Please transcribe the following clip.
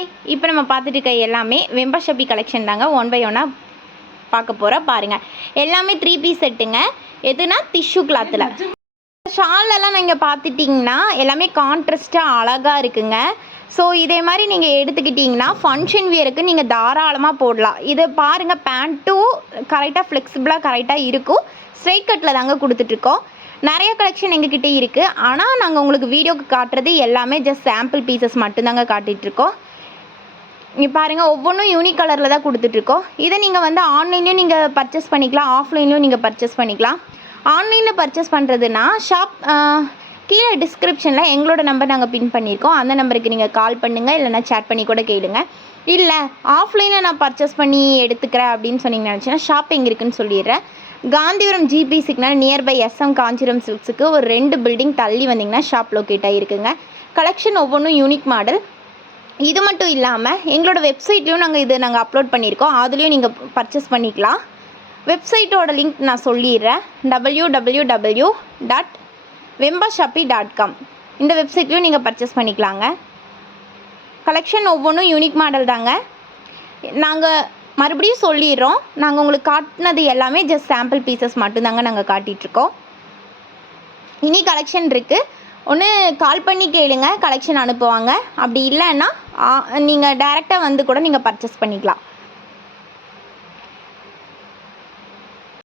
இப்போ நம்ம பார்த்துட்டு இருக்க எல்லாமே வெம்பா ஷப்பி கலெக்ஷன் தாங்க. ஒன் பை ஒன்னாக பார்க்க போகிறோம் பாருங்கள். எல்லாமே 3 பீஸ் செட்டுங்க. எதுனா டிஷ்யூ கிளாத்தில். ஷாலெல்லாம் நீங்கள் பார்த்துட்டிங்கன்னா எல்லாமே கான்ட்ராஸ்ட்டாக அழகாக இருக்குங்க. ஸோ இதே மாதிரி நீங்கள் எடுத்துக்கிட்டிங்கன்னா ஃபங்க்ஷன் வியருக்கு நீங்கள் தாராளமாக போடலாம். இதை பாருங்கள், பேண்ட்டும் கரெக்டாக ஃப்ளெக்சிபிளாக கரெக்டாக இருக்கும். ஸ்ட்ரைட் கட்டில் தாங்க கொடுத்துட்ருக்கோம். நிறைய கலெக்ஷன் எங்ககிட்ட இருக்குது. ஆனால் நாங்கள் உங்களுக்கு வீடியோக்கு காட்டுறது எல்லாமே ஜஸ்ட் சாம்பிள் பீசஸ் மட்டும்தாங்க காட்டிகிட்ருக்கோம். இங்கே பாருங்கள், ஒவ்வொன்றும் யூனிக் கலரில் தான் கொடுத்துட்ருக்கோம். இதை நீங்கள் வந்து ஆன்லைன்லேயும் நீங்கள் பர்ச்சேஸ் பண்ணிக்கலாம், ஆஃப்லைன்லேயும் நீங்கள் பர்ச்சேஸ் பண்ணிக்கலாம். ஆன்லைனில் பர்ச்சேஸ் பண்ணுறதுனா ஷாப் கீழே டிஸ்கிரிப்ஷனில் எங்களோட நம்பர் நாங்கள் பின் பண்ணியிருக்கோம். அந்த நம்பருக்கு நீங்கள் கால் பண்ணுங்கள், இல்லைனா சேட் பண்ணி கூட கேளுங்க. இல்லை ஆஃப்லைனில் நான் பர்ச்சேஸ் பண்ணி எடுத்துக்கிறேன் அப்படின்னு சொன்னீங்கன்னு நினச்சின்னா ஷாப் எங்கே இருக்குதுன்னு சொல்லிடுறேன். Gandhipuram GP signal nearby SM Kanchipuram சில்க்ஸுக்கு ஒரு 2 பில்டிங் தள்ளி வந்தீங்கன்னா ஷாப் லொக்கேட் ஆகிருக்குங்க. கலெக்ஷன் ஒவ்வொன்றும் யூனிக் மாடல். இது மட்டும் இல்லாமல் எங்களோட வெப்சைட்லேயும் நாங்கள் அப்லோட் பண்ணியிருக்கோம். அதுலேயும் நீங்கள் பர்ச்சேஸ் பண்ணிக்கலாம். வெப்சைட்டோட லிங்க் நான் சொல்லிடுறேன். www.vembashoppi.com. இந்த வெப்சைட்லேயும் நீங்கள் பர்ச்சேஸ் பண்ணிக்கலாங்க. கலெக்ஷன் ஒவ்வொன்றும் யூனிக் மாடல் தாங்க. நாங்கள் மறுபடியும் சொல்லிடுறோம், நாங்கள் உங்களுக்கு காட்டினது எல்லாமே ஜஸ்ட் சாம்பிள் பீசஸ் மட்டும்தாங்க நாங்கள் காட்டிகிட்ருக்கோம். இனி கலெக்ஷன் இருக்குது. ஒன்று கால் பண்ணி கேளுங்க, கலெக்ஷன் அனுப்புவாங்க. அப்படி இல்லைன்னா நீங்கள் டைரெக்டாக வந்து கூட நீங்கள் பர்ச்சேஸ் பண்ணிக்கலாம்.